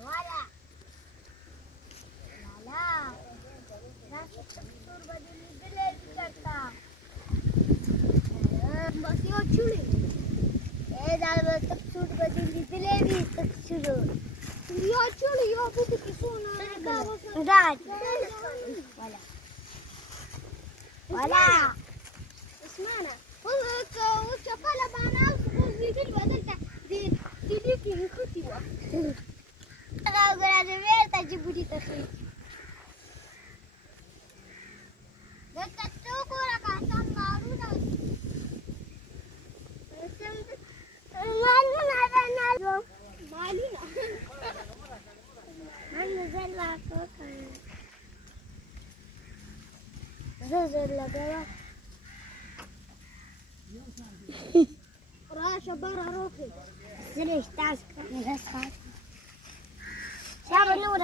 ولا لا रात तक बदली बिले करता बस यो छुड़ी ए दाल तक सूट बदली बिले भी तक छुड़ो यो छुड़ी यो बुत की सोना रात वला اسمعنا वो चप्पल बाना वो वीडियो बदलता दीदी की खुशी हुआ انا اقول انا تجيب لي تخي دكتور كورا كاسم مارونا مالنا من نزل لا زلزال لقوا راشة برا روحي زلش تاسك شاب النور